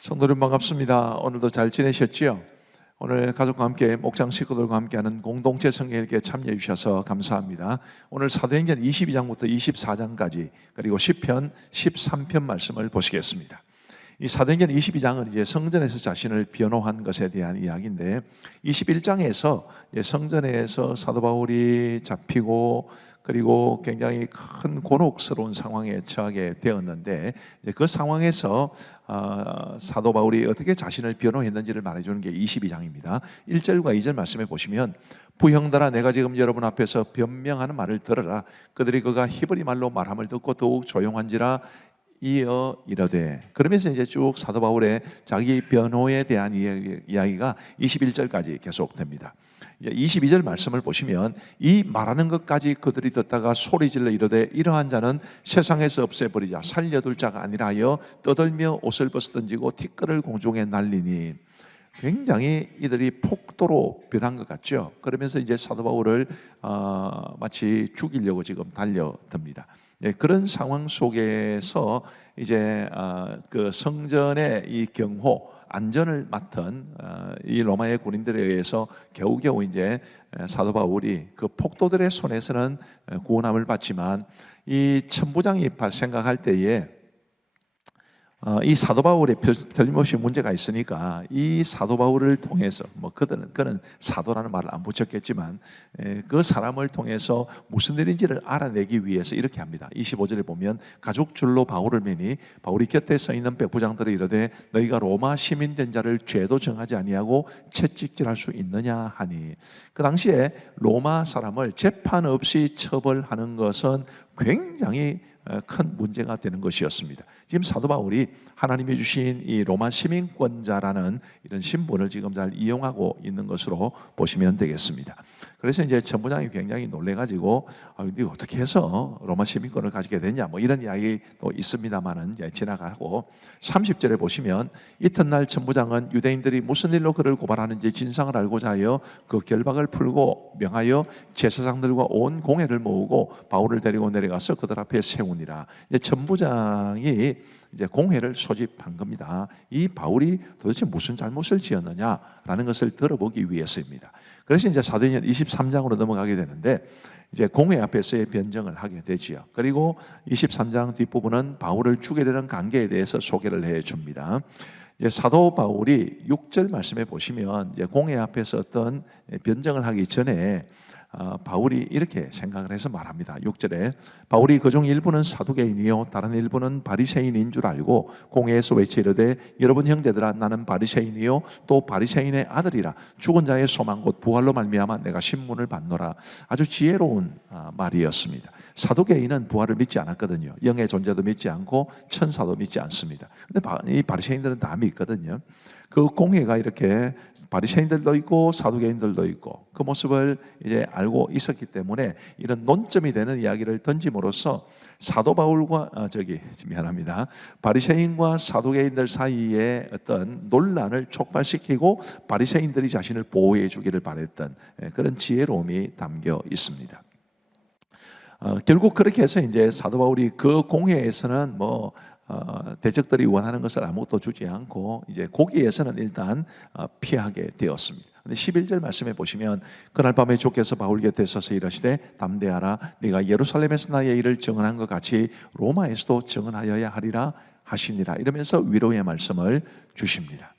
성도님 반갑습니다. 오늘도 잘 지내셨지요? 오늘 가족과 함께 목장 식구들과 함께하는 공동체 성경읽기에 참여해 주셔서 감사합니다. 오늘 사도행전 22장부터 24장까지 그리고 시편 13편 말씀을 보시겠습니다. 이 사도행전 22장은 이제 성전에서 자신을 변호한 것에 대한 이야기인데 21장에서 성전에서 사도 바울이 잡히고 그리고 굉장히 큰 곤혹스러운 상황에 처하게 되었는데 그 상황에서 사도 바울이 어떻게 자신을 변호했는지를 말해주는 게 22장입니다. 1절과 2절 말씀에 보시면 부형들아 내가 지금 여러분 앞에서 변명하는 말을 들으라. 그들이 그가 히브리 말로 말함을 듣고 더욱 조용한지라 이어 이르되. 그러면서 이제 쭉 사도 바울의 자기 변호에 대한 이야기가 21절까지 계속됩니다. 22절 말씀을 보시면 이 말하는 것까지 그들이 듣다가 소리질러 이르되 이러한 자는 세상에서 없애버리자 살려둘 자가 아니라 하여 떠들며 옷을 벗어 던지고 티끌을 공중에 날리니. 굉장히 이들이 폭도로 변한 것 같죠. 그러면서 이제 사도 바울을 마치 죽이려고 지금 달려듭니다. 그런 상황 속에서 이제 그 성전의 이 경호 안전을 맡은 이 로마의 군인들에 의해서 겨우겨우 이제 사도 바울이 그 폭도들의 손에서는 구원함을 받지만 이 천부장이 생각할 때에 이 사도 바울에 틀림없이 문제가 있으니까 이 사도 바울을 통해서 그는 사도라는 말을 안 붙였겠지만 그 사람을 통해서 무슨 일인지를 알아내기 위해서 이렇게 합니다. 25절에 보면 가죽줄로 바울을 매니 바울이 곁에 서 있는 백부장들이 이르되 너희가 로마 시민된 자를 죄도 정하지 아니하고 채찍질할 수 있느냐 하니. 그 당시에 로마 사람을 재판 없이 처벌하는 것은 굉장히 큰 문제가 되는 것이었습니다. 지금 사도 바울이 하나님이 주신 이 로마 시민권자라는 이런 신분을 지금 잘 이용하고 있는 것으로 보시면 되겠습니다. 그래서 이제 천부장이 굉장히 놀래가지고 네가 어떻게 해서 로마 시민권을 가지게 됐냐 이런 이야기도 있습니다만은 이제 지나가고 30절에 보시면 이튿날 천부장은 유대인들이 무슨 일로 그를 고발하는지 진상을 알고자 하여 그 결박을 풀고 명하여 제사장들과 온 공회를 모으고 바울을 데리고 내려가서 그들 앞에 세우니라. 이제 천부장이 이제 공회를 소집한 겁니다. 이 바울이 도대체 무슨 잘못을 지었느냐라는 것을 들어보기 위해서입니다. 그래서 이제 사도행전 23장으로 넘어가게 되는데 이제 공회 앞에서의 변정을 하게 되지요. 그리고 23장 뒷부분은 바울을 죽이려는 관계에 대해서 소개를 해 줍니다. 이제 사도 바울이 6절 말씀에 보시면 이제 공회 앞에서 어떤 변정을 하기 전에 바울이 이렇게 생각을 해서 말합니다. 6절에 바울이 그중 일부는 사두개인이요 다른 일부는 바리새인인 줄 알고 공회에서 외쳐 이르되 여러분 형제들아 나는 바리새인이요 또 바리새인의 아들이라 죽은 자의 소망 곧 부활로 말미암아 내가 신문을 받노라. 아주 지혜로운 말이었습니다. 사두개인은 부활을 믿지 않았거든요. 영의 존재도 믿지 않고 천사도 믿지 않습니다. 근데 이 바리새인들은 다 믿거든요. 그 공회가 이렇게 바리새인들도 있고 사두개인들도 있고 그 모습을 이제 알고 있었기 때문에 이런 논점이 되는 이야기를 던짐으로써 사도 바울과 미안합니다. 바리새인과 사두개인들 사이에 어떤 논란을 촉발시키고 바리새인들이 자신을 보호해 주기를 바랬던 그런 지혜로움이 담겨 있습니다. 결국 그렇게 해서 이제 사도 바울이 그 공회에서는 대적들이 원하는 것을 아무것도 주지 않고 이제 거기에서는 일단 피하게 되었습니다. 근데 11절 말씀에 보시면 그날 밤에 주께서 바울 곁에 서서 이르시되 담대하라 네가 예루살렘에서 나의 일을 증언한 것 같이 로마에서도 증언하여야 하리라 하시니라. 이러면서 위로의 말씀을 주십니다.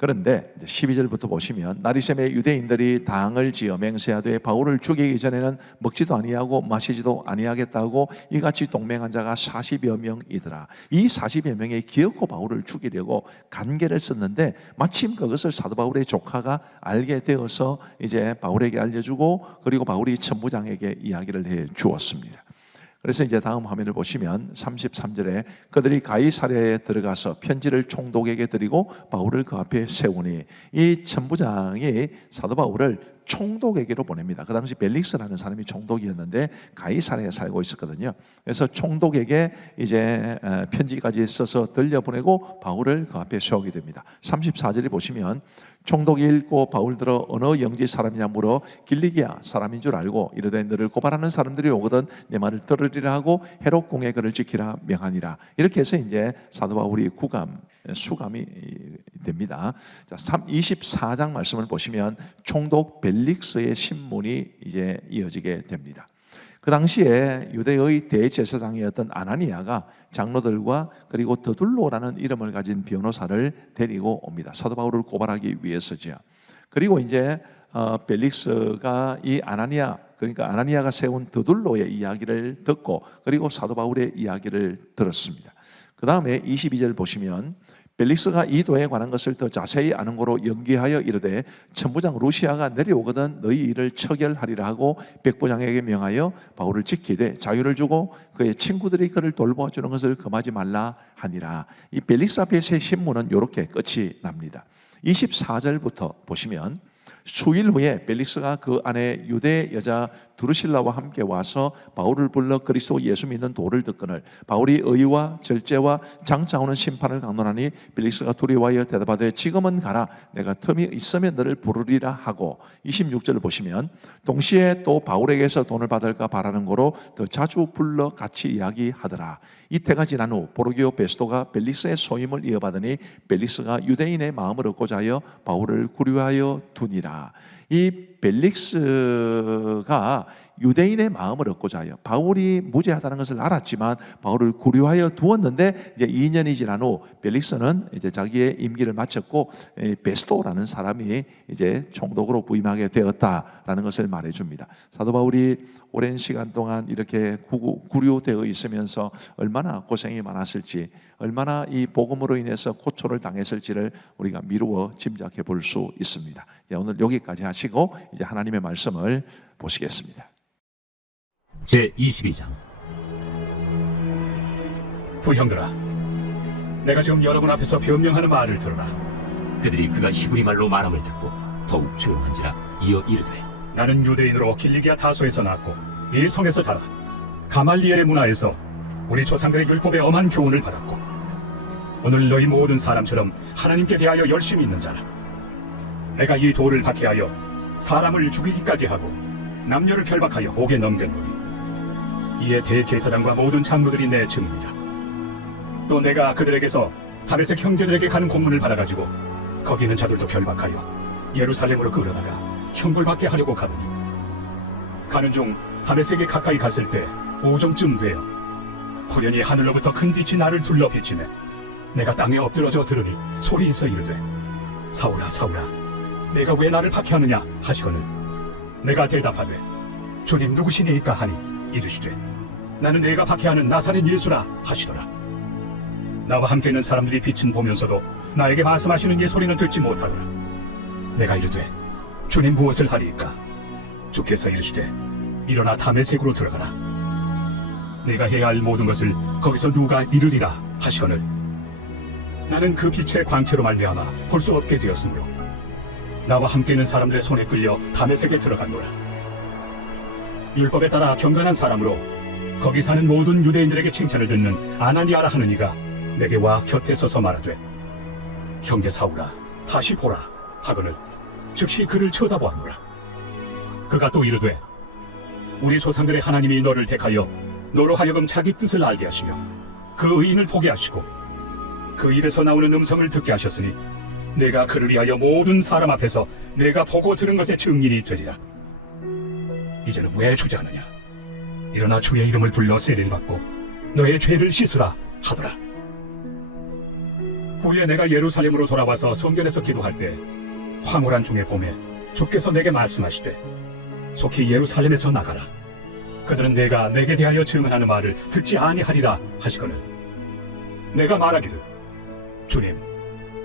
그런데 12절부터 보시면 나리샘의 유대인들이 당을 지어 맹세하되 바울을 죽이기 전에는 먹지도 아니하고 마시지도 아니하겠다고 이같이 동맹한 자가 40여 명이더라. 이 40여 명이 기어코 바울을 죽이려고 간계를 썼는데 마침 그것을 사도 바울의 조카가 알게 되어서 이제 바울에게 알려주고 그리고 바울이 천부장에게 이야기를 해 주었습니다. 그래서 이제 다음 화면을 보시면 33절에 그들이 가이사랴에 들어가서 편지를 총독에게 드리고 바울을 그 앞에 세우니 이 천부장이 사도 바울을 총독에게로 보냅니다. 그 당시 벨릭스라는 사람이 총독이었는데 가이사랴에 살고 있었거든요. 그래서 총독에게 이제 편지까지 써서 들려보내고 바울을 그 앞에 세우게 됩니다. 34절에 보시면 총독이 읽고 바울들어 어느 영지 사람이냐 물어 길리기아 사람인 줄 알고 이르되 너를 고발하는 사람들이 오거든 내 말을 들으리라 하고 헤롯 공의 그를 지키라 명하니라. 이렇게 해서 이제 사도 바울이 수감이 됩니다. 자, 24장 말씀을 보시면 총독 벨릭스의 신문이 이제 이어지게 됩니다. 그 당시에 유대의 대제사장이었던 아나니아가 장로들과 그리고 더둘로라는 이름을 가진 변호사를 데리고 옵니다. 사도 바울을 고발하기 위해서죠. 그리고 이제 벨릭스가 이 그러니까 아나니아가 세운 더둘로의 이야기를 듣고 그리고 사도 바울의 이야기를 들었습니다. 그 다음에 22절 보시면 벨릭스가 이 도에 관한 것을 더 자세히 아는 거로 연기하여 이르되 천부장 루시아가 내려오거든 너희 일을 처결하리라 하고 백부장에게 명하여 바울을 지키되 자유를 주고 그의 친구들이 그를 돌보아주는 것을 금하지 말라 하니라. 이 벨릭스 앞에서의 신문은 이렇게 끝이 납니다. 24절부터 보시면 수일 후에 벨릭스가 그 안에 유대 여자 두루실라와 함께 와서 바울을 불러 그리스도 예수 믿는 도를 듣거늘 바울이 의와 절제와 장차오는 심판을 강론하니 벨릭스가 두려워하여 대답하되 지금은 가라 내가 틈이 있으면 너를 부르리라 하고 26절을 보시면 동시에 또 바울에게서 돈을 받을까 바라는 거로 더 자주 불러 같이 이야기하더라. 이때가 지난 후 보르기오 베스도가 벨릭스의 소임을 이어받으니 벨릭스가 유대인의 마음을 얻고자 하여 바울을 구류하여 두니라. 이 벨릭스가 유대인의 마음을 얻고자 하여 바울이 무죄하다는 것을 알았지만 바울을 구류하여 두었는데 이제 2년이 지난 후 벨릭스는 이제 자기의 임기를 마쳤고 베스도라는 사람이 이제 총독으로 부임하게 되었다라는 것을 말해줍니다. 사도 바울이 오랜 시간 동안 이렇게 구류되어 있으면서 얼마나 고생이 많았을지, 얼마나 이 복음으로 인해서 고초를 당했을지를 우리가 미루어 짐작해 볼 수 있습니다. 이제 오늘 여기까지 하시고 이제 하나님의 말씀을 보시겠습니다. 제22장. 부형들아, 내가 지금 여러분 앞에서 변명하는 말을 들어라. 그들이 그가 히브리 말로 말함을 듣고 더욱 조용한지라 이어 이르되 나는 유대인으로 길리기아 다소에서 낳았고 이 성에서 자라 가말리엘의 문화에서 우리 조상들의 율법에 엄한 교훈을 받았고 오늘 너희 모든 사람처럼 하나님께 대하여 열심히 있는 자라. 내가 이 돌을 박해하여 사람을 죽이기까지 하고 남녀를 결박하여 옥에 넘겼노니 이에 대제사장과 모든 장로들이 내 증인이라. 또 내가 그들에게서 다메섹 형제들에게 가는 공문을 받아가지고 거기 있는 자들도 결박하여 예루살렘으로 끌어다가 형벌받게 하려고 가더니 가는 중 다메섹에 가까이 갔을 때 오정쯤 되어忽연히 하늘로부터 큰 빛이 나를 둘러 비치매 내가 땅에 엎드러져 들으니 소리 있어 이르되 사울아 사울아 내가 왜 나를 박해하느냐 하시거늘 내가 대답하되 주님 누구시니까 하니 이르시되 나는 내가 박해하는 나사렛 예수라 하시더라. 나와 함께 있는 사람들이 빛은 보면서도 나에게 말씀하시는 이 소리는 듣지 못하더라. 내가 이르되 주님 무엇을 하리이까? 주께서 이르시되 일어나 다메섹으로 들어가라. 내가 해야 할 모든 것을 거기서 누가 이르리라 하시거늘 나는 그 빛의 광채로 말미암아 볼 수 없게 되었으므로 나와 함께 있는 사람들의 손에 끌려 다메섹에 들어갔노라. 율법에 따라 경건한 사람으로 거기 사는 모든 유대인들에게 칭찬을 듣는 아나니아라 하는 이가 내게 와 곁에 서서 말하되 형제 사울아 다시 보라 하거늘 즉시 그를 쳐다보았노라. 그가 또 이르되 우리 조상들의 하나님이 너를 택하여 너로 하여금 자기 뜻을 알게 하시며 그 의인을 보게 하시고 그 입에서 나오는 음성을 듣게 하셨으니 내가 그를 위하여 모든 사람 앞에서 내가 보고 들은 것의 증인이 되리라. 이제는 왜 주저하느냐? 일어나 주의 이름을 불러 세례를 받고 너의 죄를 씻으라 하더라. 후에 내가 예루살렘으로 돌아와서 성전에서 기도할 때 황홀한 중의 봄에 주께서 내게 말씀하시되 속히 예루살렘에서 나가라. 그들은 내가 내게 대하여 증언하는 말을 듣지 아니하리라 하시거늘 내가 말하기를 주님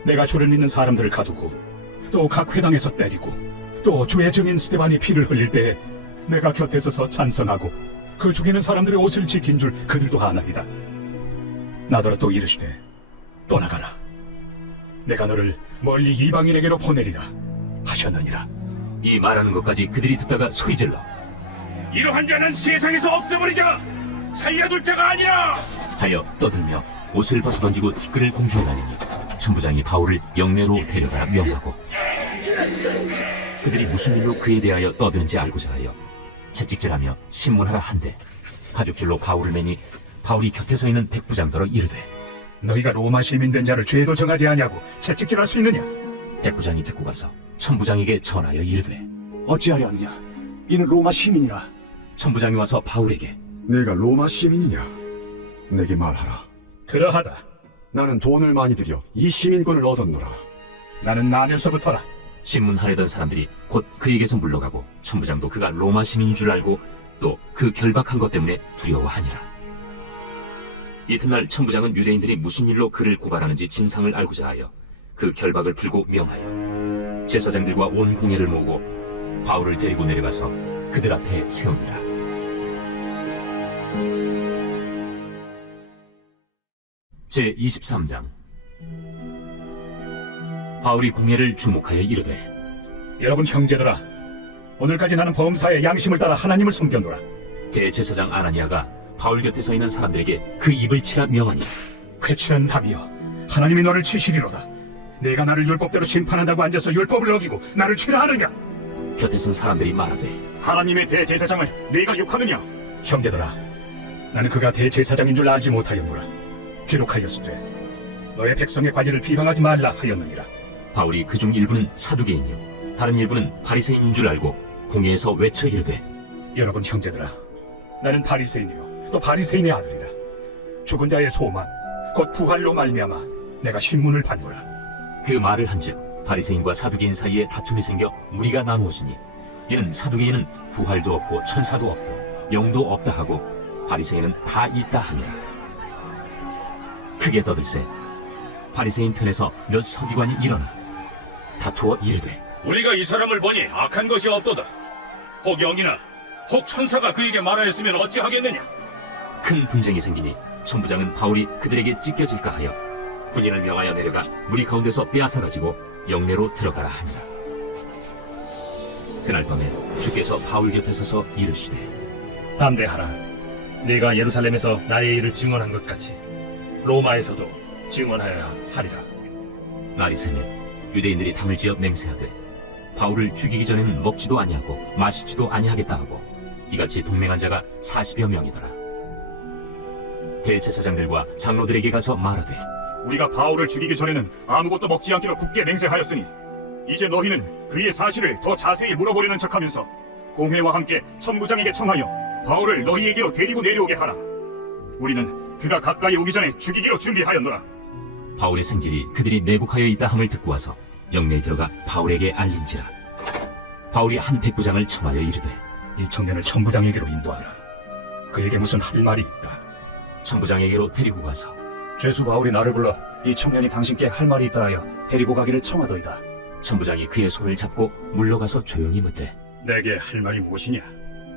내가 주를 믿는 사람들을 가두고 또 각 회당에서 때리고 또 주의 증인 스데반이 피를 흘릴 때에 내가 곁에 서서 찬성하고 그 죽이는 사람들의 옷을 지킨 줄 그들도 아나이다. 나더러 또 이르시되 떠나가라. 내가 너를 멀리 이방인에게로 보내리라 하셨느니라. 이 말하는 것까지 그들이 듣다가 소리질러 이러한 자는 세상에서 없애버리자. 살려둘 자가 아니라 하여 떠들며 옷을 벗어 던지고 티끌을 공중에 날리니 천부장이 바울을 영내로 데려가라 명하고 그들이 무슨 일로 그에 대하여 떠드는지 알고자 하여 채찍질하며 신문하라 한데 가죽줄로 바울을 매니 바울이 곁에 서 있는 백부장더러 이르되 너희가 로마 시민 된 자를 죄도 정하지 아니하고 채찍질할 수 있느냐? 백부장이 듣고 가서 천부장에게 전하여 이르되 어찌하려 하느냐? 이는 로마 시민이라. 천부장이 와서 바울에게 내가 로마 시민이냐? 내게 말하라. 그러하다. 나는 돈을 많이 들여 이 시민권을 얻었노라. 나는 나면서부터라. 신문하려던 사람들이 곧 그에게서 물러가고 천부장도 그가 로마 시민인 줄 알고 또 그 결박한 것 때문에 두려워하니라. 이튿날 천부장은 유대인들이 무슨 일로 그를 고발하는지 진상을 알고자 하여 그 결박을 풀고 명하여 제사장들과 온 공회를 모으고 바울을 데리고 내려가서 그들 앞에 세우니라. 제23장. 바울이 공회를 주목하여 이르되 여러분 형제들아, 오늘까지 나는 범사의 양심을 따라 하나님을 섬겼노라. 대제사장 아나니아가 바울 곁에 서 있는 사람들에게 그 입을 치라 명하니 회칠한 답이여, 하나님이 너를 치시리로다. 내가 나를 율법대로 심판한다고 앉아서 율법을 어기고 나를 치라 하느냐? 곁에 선 사람들이 말하되 하나님의 대제사장을 네가 욕하느냐? 형제들아, 나는 그가 대제사장인 줄 알지 못하였노라. 기록하였으되 너의 백성의 관리를 비방하지 말라 하였느니라. 바울이 그중 일부는 사두개인이요 다른 일부는 바리새인인 줄 알고 공회에서 외쳐 이르되 여러분 형제들아, 나는 바리새인이요 또 바리새인의 아들이라. 죽은 자의 소망 곧 부활로 말미암아 내가 신문을 받노라. 그 말을 한즉 바리새인과 사두개인 사이에 다툼이 생겨 무리가 나누어지니 이는 사두개인은 부활도 없고 천사도 없고 영도 없다 하고 바리새인은 다 있다 하니라. 크게 떠들세 바리새인 편에서 몇 서기관이 일어나 다투어 이르되 우리가 이 사람을 보니 악한 것이 없도다. 혹 영이나 혹 천사가 그에게 말하였으면 어찌하겠느냐? 큰 분쟁이 생기니 천부장은 바울이 그들에게 찢겨질까 하여 군인을 명하여 내려가 무리 가운데서 빼앗아가지고 영내로 들어가라 하니라. 그날 밤에 주께서 바울 곁에 서서 이르시되 담대하라. 네가 예루살렘에서 나의 일을 증언한 것 같이 로마에서도 증언하여야 하리라. 날이 새매 유대인들이 담을 지어 맹세하되 바울을 죽이기 전에는 먹지도 아니하고 마시지도 아니하겠다 하고 이같이 동맹한 자가 40여 명이더라. 대제사장들과 장로들에게 가서 말하되 우리가 바울을 죽이기 전에는 아무것도 먹지 않기로 굳게 맹세하였으니 이제 너희는 그의 사실을 더 자세히 물어보려는 척하면서 공회와 함께 천부장에게 청하여 바울을 너희에게로 데리고 내려오게 하라. 우리는 그가 가까이 오기 전에 죽이기로 준비하였노라. 바울의 생질이 그들이 매국하여 있다 함을 듣고 와서 영내에 들어가 바울에게 알린지라. 바울이 한 백부장을 청하여 이르되 이 청년을 천부장에게로 인도하라. 그에게 무슨 할 말이 있다. 천부장에게로 데리고 가서 죄수 바울이 나를 불러 이 청년이 당신께 할 말이 있다 하여 데리고 가기를 청하더이다. 천부장이 그의 손을 잡고 물러가서 조용히 묻되 내게 할 말이 무엇이냐?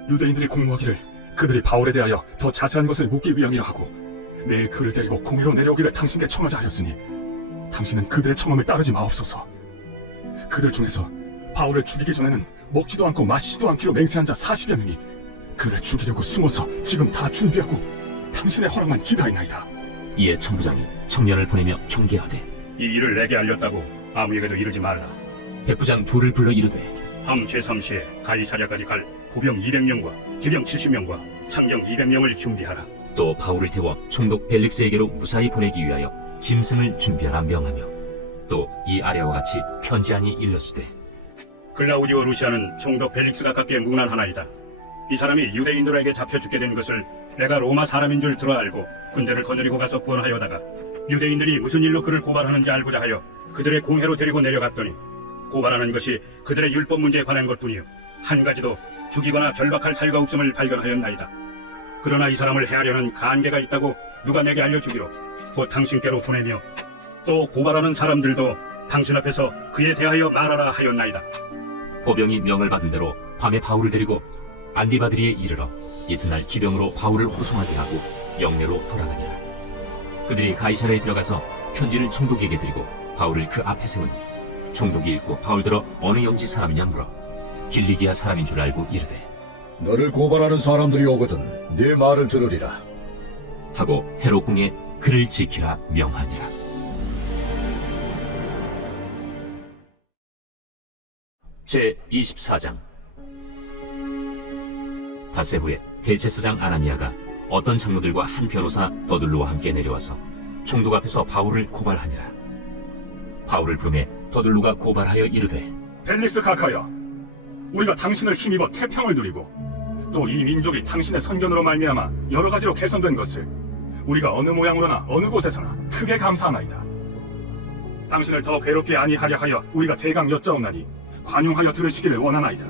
유대인들이 공모하기를 그들이 바울에 대하여 더 자세한 것을 묻기 위함이라 하고 내일 그를 데리고 공회로 내려오기를 당신께 청하자 하였으니 당신은 그들의 청함을 따르지 마옵소서. 그들 중에서 바울을 죽이기 전에는 먹지도 않고 마시지도 않기로 맹세한 자 40여 명이 그를 죽이려고 숨어서 지금 다 준비하고 당신의 허락만 기다리나이다. 이에 천부장이 청년을 보내며 경계하되 이 일을 내게 알렸다고 아무에게도 이르지 말라. 백부장 둘을 불러 이르되 함 제3시에 가이사랴까지 갈 보병 200명과 기병 70명과 참경 200명을 준비하라. 또 바울을 태워 총독 벨릭스에게로 무사히 보내기 위하여 짐승을 준비하라 명하며 또 이 아래와 같이 편지안이 일렀으되 클라우디오 루시아는 총독 벨릭스가 갖기에 무난하나이다. 이 사람이 유대인들에게 잡혀 죽게 된 것을 내가 로마 사람인 줄 들어 알고 군대를 거느리고 가서 구원하여다가 유대인들이 무슨 일로 그를 고발하는지 알고자 하여 그들의 공회로 데리고 내려갔더니 고발하는 것이 그들의 율법 문제에 관한 것뿐이요 한 가지도 죽이거나 결박할 사유가 없음을 발견하였나이다. 그러나 이 사람을 해하려는 간계가 있다고 누가 내게 알려주기로 곧 당신께로 보내며 또 고발하는 사람들도 당신 앞에서 그에 대하여 말하라 하였나이다. 보병이 명을 받은 대로 밤에 바울을 데리고 안디바드리에 이르러 이튿날 기병으로 바울을 호송하게 하고 영내로 돌아가니라. 그들이 가이사랴에 들어가서 편지를 총독에게 드리고 바울을 그 앞에 세우니 총독이 읽고 바울더러 어느 영지 사람이냐 물어 길리기아 사람인 줄 알고 이르되 너를 고발하는 사람들이 오거든 네 말을 들으리라. 하고 헤롯 궁에 그를 지키라 명하니라. 제24장. 닷새 후에 대제사장 아나니아가 어떤 장로들과 한 변호사 더둘로와 함께 내려와서 총독 앞에서 바울을 고발하니라. 바울을 부르매 더들루가 고발하여 이르되 벨릭스 각하여, 우리가 당신을 힘입어 태평을 누리고 또 이 민족이 당신의 선견으로 말미암아 여러 가지로 개선된 것을 우리가 어느 모양으로나 어느 곳에서나 크게 감사하나이다. 당신을 더 괴롭게 아니하려 하여 우리가 대강 여짜옵나니 관용하여 들으시기를 원하나이다.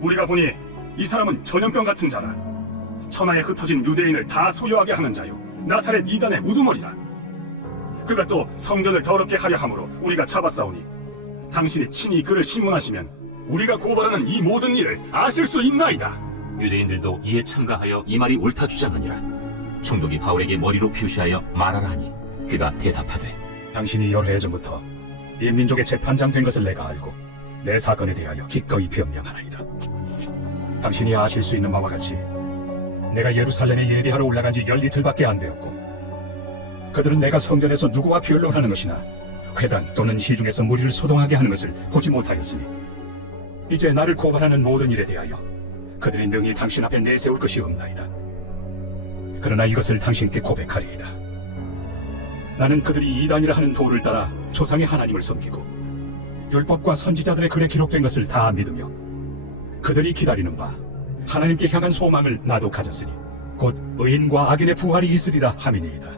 우리가 보니 이 사람은 전염병 같은 자라. 천하에 흩어진 유대인을 다 소유하게 하는 자요, 나사렛 이단의 우두머리라. 그가 또 성전을 더럽게 하려 함으로 우리가 잡았사오니 당신이 친히 그를 심문하시면 우리가 고발하는 이 모든 일을 아실 수 있나이다. 유대인들도 이에 참가하여 이 말이 옳다 주장하니라. 총독이 바울에게 머리로 표시하여 말하라 하니 그가 대답하되 당신이 여러 해 전부터 이 민족의 재판장 된 것을 내가 알고 내 사건에 대하여 기꺼이 변명하나이다. 당신이 아실 수 있는 바와 같이 내가 예루살렘에 예배하러 올라간 지 열이틀밖에 안 되었고, 그들은 내가 성전에서 누구와 변론하는 것이나 회당 또는 시중에서 무리를 소동하게 하는 것을 보지 못하였으니 이제 나를 고발하는 모든 일에 대하여 그들이 능히 당신 앞에 내세울 것이 없나이다. 그러나 이것을 당신께 고백하리이다. 나는 그들이 이단이라 하는 도를 따라 조상의 하나님을 섬기고 율법과 선지자들의 글에 기록된 것을 다 믿으며 그들이 기다리는 바 하나님께 향한 소망을 나도 가졌으니 곧 의인과 악인의 부활이 있으리라 함이니이다.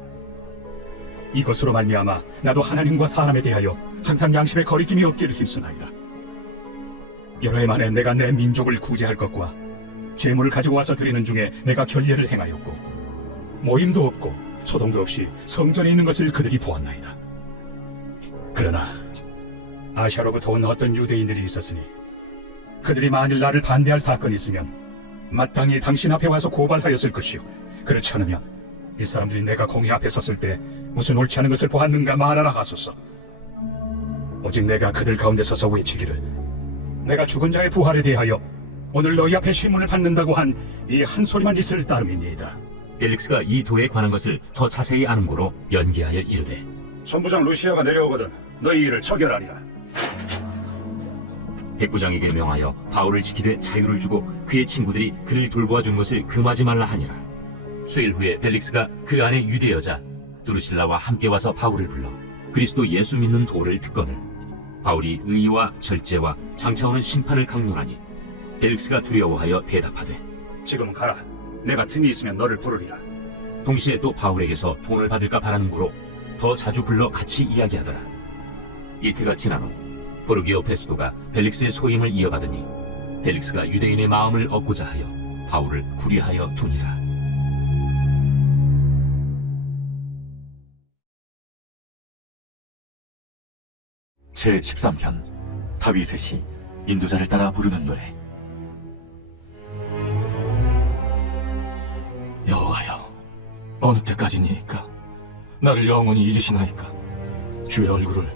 이것으로 말미암아 나도 하나님과 사람에 대하여 항상 양심의 거리낌이 없기를 힘쓰나이다. 여러 해 만에 내가 내 민족을 구제할 것과 재물을 가지고 와서 드리는 중에 내가 결례를 행하였고, 모임도 없고 소동도 없이 성전에 있는 것을 그들이 보았나이다. 그러나 아시아로부터 온 어떤 유대인들이 있었으니 그들이 만일 나를 반대할 사건이 있으면 마땅히 당신 앞에 와서 고발하였을 것이요, 그렇지 않으면 이 사람들이 내가 공회 앞에 섰을 때 무슨 옳지 않은 것을 보았는가 말하라 하소서. 오직 내가 그들 가운데 서서 외치기를, 내가 죽은 자의 부활에 대하여 오늘 너희 앞에 신문을 받는다고 한 이 한 소리만 있을 따름이니이다. 벨릭스가 이 도에 관한 것을 더 자세히 아는 고로 연기하여 이르되 천부장 루시아가 내려오거든 너희 일을 처결하리라. 백부장에게 명하여 바울을 지키되 자유를 주고 그의 친구들이 그를 돌보아 준 것을 금하지 말라 하니라. 수일 후에 벨릭스가 그 안에 유대 여자 두루실라와 함께 와서 바울을 불러 그리스도 예수 믿는 도를 듣거늘 바울이 의와 절제와 장차 오는 심판을 강론하니 벨릭스가 두려워하여 대답하되 지금 가라. 내가 틈이 있으면 너를 부르리라. 동시에 또 바울에게서 돈을 받을까 바라는 고로 더 자주 불러 같이 이야기하더라. 이태가 지난 후 포르기오 페스도가 벨릭스의 소임을 이어받으니 벨릭스가 유대인의 마음을 얻고자 하여 바울을 구리하여 두니라. 제13편 다윗의 시 인도자를 따라 부르는 노래. 여호와여, 어느 때까지니이까? 나를 영원히 잊으시나이까? 주의 얼굴을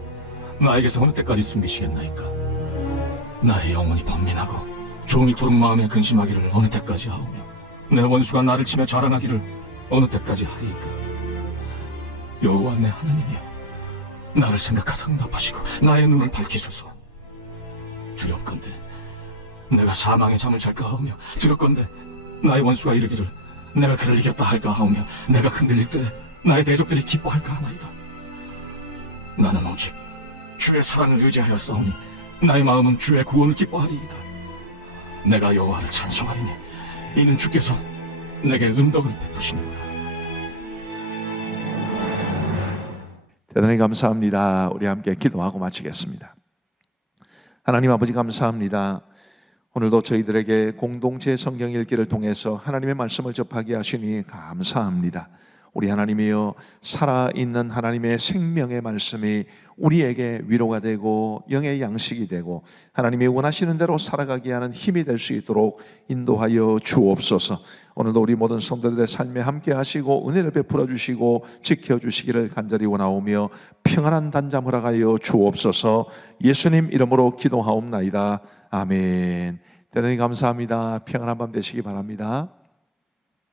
나에게서 어느 때까지 숨기시겠나이까? 나의 영혼이 번민하고 종일토록 마음에 근심하기를 어느 때까지 하오며 내 원수가 나를 치며 자랑하기를 어느 때까지 하리이까? 여호와 내 하나님이여, 나를 생각하사 응답하시고 나의 눈을 밝히소서. 두렵건대 내가 사망의 잠을 잘까 하오며, 두렵건대 나의 원수가 이르기를 내가 그를 이겼다 할까 하오며, 내가 흔들릴 때 나의 대적들이 기뻐할까 하나이다. 나는 오직 주의 사랑을 의지하여 싸우니 나의 마음은 주의 구원을 기뻐하리이다. 내가 여호와를 찬송하리니 이는 주께서 내게 은덕을 베푸시니이다. 대단히 감사합니다. 우리 함께 기도하고 마치겠습니다. 하나님 아버지 감사합니다. 오늘도 저희들에게 공동체 성경 읽기를 통해서 하나님의 말씀을 접하게 하시니 감사합니다. 우리 하나님이여, 살아있는 하나님의 생명의 말씀이 우리에게 위로가 되고 영의 양식이 되고 하나님이 원하시는 대로 살아가게 하는 힘이 될 수 있도록 인도하여 주옵소서. 오늘도 우리 모든 성도들의 삶에 함께 하시고 은혜를 베풀어 주시고 지켜주시기를 간절히 원하오며 평안한 단잠 허락하여 주옵소서. 예수님 이름으로 기도하옵나이다. 아멘. 대단히 감사합니다. 평안한 밤 되시기 바랍니다.